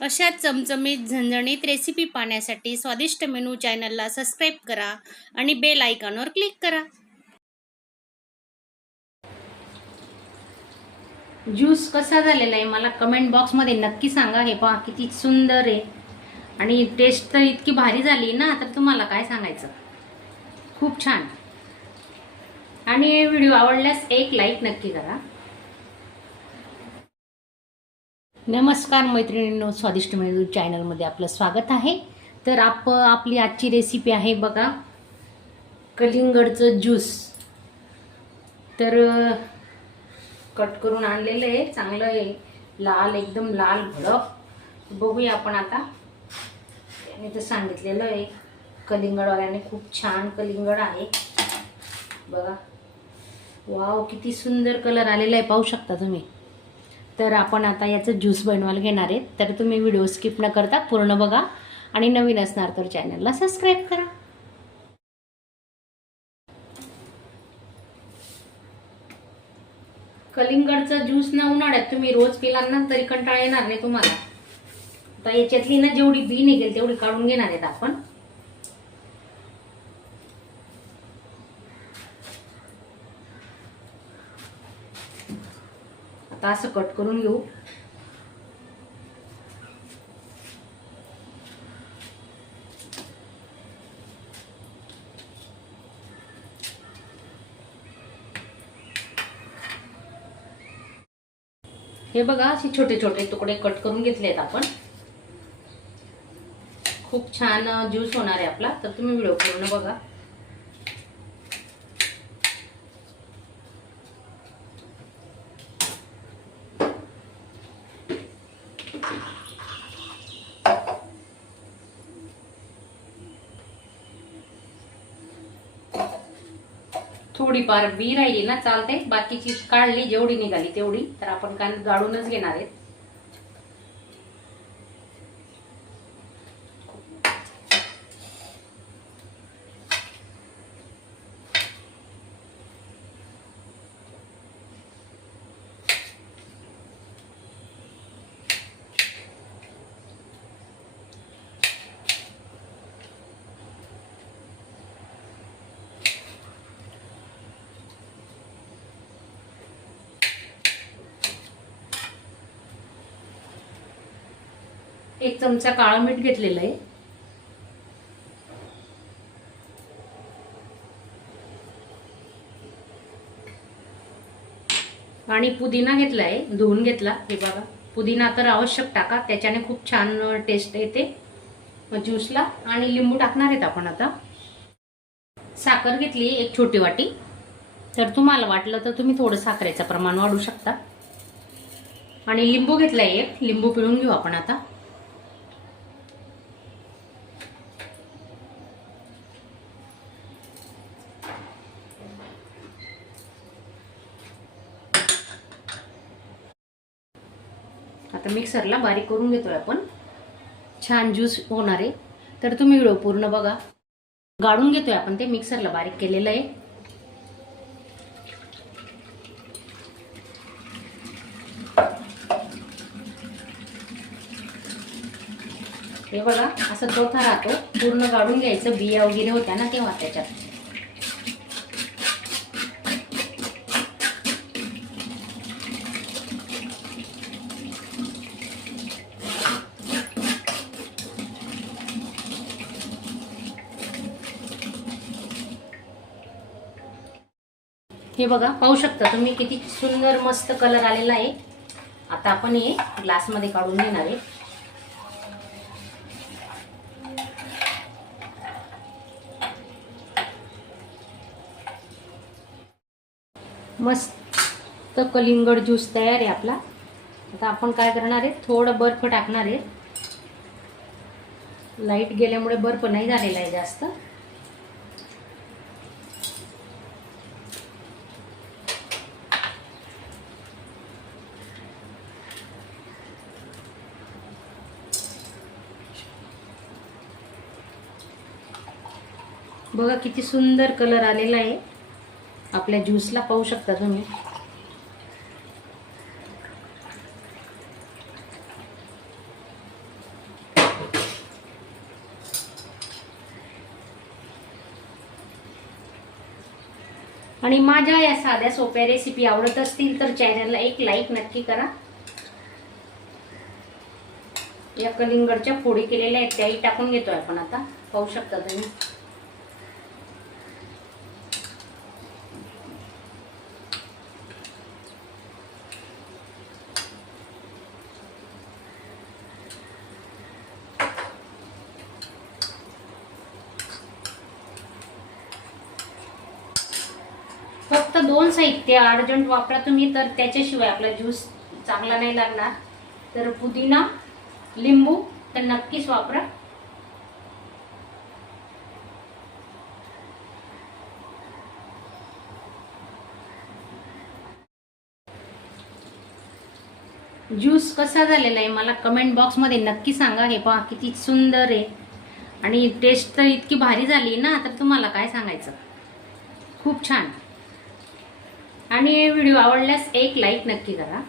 अशा चमचमीत झणझणीत रेसिपी पाहण्यासाठी स्वादिष्ट मेनू चॅनलला सबस्क्राईब करा आणि बेल आयकॉनवर क्लिक करा. ज्यूस कसा झालेला आहे मला कमेंट बॉक्समध्ये नक्की सांगा. हे पहा किती सुंदर आहे आणि टेस्ट तर इतकी भारी झाली ना, तर तुम्हाला काय सांगायचं. खूप छान. आणि व्हिडिओ आवडल्यास एक लाईक नक्की करा. नमस्कार मैत्रिणींनो, स्वादिष्ट मेनू चॅनलमध्ये आपलं स्वागत आहे. तर आपली आजची रेसिपी आहे बघा, कलिंगडचं ज्यूस. तर कट करून आणलेलं आहे, चांगलं आहे, लाल, एकदम लाल भडक. बघूया आपण आता. त्याने तर सांगितलेलं आहे कलिंगडवाल्याने, खूप छान कलिंगड आहे बघा. वाव, किती सुंदर कलर आलेला आहे, पाहू शकता तुम्ही. तर आपण आता याचं ज्यूस बनवायला घेणार आहे. तर तुम्ही व्हिडिओ स्किप न करता पूर्ण बघा आणि नवीन असणार तर चॅनलला सबस्क्राईब करा. कलिंगडचा ज्यूस ना उन्हाळ्यात तुम्ही रोज पिला ना तरी कंटाळा येणार नाही तुम्हाला. आता याच्यातली ना जेवढी बी निघेल तेवढी काढून घेणार आहेत आपण. आता असं कट करून घेऊ. हे बघा, असे छोटे छोटे तुकडे कट करून घेतले आहेत आपण. खूप छान ज्यूस होणार आहे आपला, तर तुम्ही व्हिडिओ पूर्ण बघा. थोडीफार बी राहिली ना चालते, बाकीची काढली जेवढी निघाली तेवढी. तर आपण गाडूनच घेणार आहेत. एक चमचा काळं मीठ घेतलेलं आहे. आणि पुदिना घेतलाय, धुवून घेतला. हे बघा, पुदिना तर आवश्यक टाका, त्याच्याने खूप छान टेस्ट येते ज्यूसला. आणि लिंबू टाकणार आहेत आपण आता. साखर घेतली एक छोटी वाटी. तर तुम्हाला वाटलं तर तुम्ही थोडं साखरेचं प्रमाण वाढवू शकता. आणि लिंबू घेतलाय एक, लिंबू पिळून घेऊ आपण आता. आता मिक्सरला बारीक करून घेतोय आपण. छान ज्यूस होणार आहे, तर तुम्ही व्हिडिओ पूर्ण बघा. गाळून घेतोय आपण, ते मिक्सरला बारीक केलेलं आहे. हे बघा, असं चौथा राहतो, पूर्ण गाळून घ्यायचं. बिया वगैरे होत्या ना तेव्हा त्याच्यात. हे बघा, पाहू शकता तुम्ही किती सुंदर मस्त कलर आलेला आहे. आता आपण हे ग्लासमध्ये काढून घेणार आहे. मस्त कलिंगड ज्यूस तयार आहे आपला. आता आपण काय करणार आहे, थोडं बर्फ टाकणार आहे. लाईट गेल्यामुळे बर्फ नाही झालेला आहे जास्त. बघा किती सुंदर कलर आलेला आहे आपल्या ज्यूसला, पाहू शकता तुम्ही. आणि माझ्या या साध्या सोप्या रेसिपी आवडत असतील तर चॅनलला एक लाईक नक्की करा. या कलिंगडच्या फोडी केलेल्या आहेत त्याही टाकून घेतोय आपण आता. पाहू शकता तुम्ही. फक्त 2 साहित्य अर्जंट वापरा तुम्ही, तर त्याच्याशिवाय आपला ज्यूस चांगला नाही लागणार. तर पुदिना, लिंबू तर नक्कीच वापरा. ज्यूस कसा झालेला आहे मला कमेंट बॉक्समध्ये नक्की सांगा. हे पहा किती सुंदर आहे आणि टेस्ट तर इतकी भारी झाली ना, तर तुम्हाला काय सांगायचं. खूप छान. आणि व्हिडिओ आवडल्यास एक लाईक नक्की करा.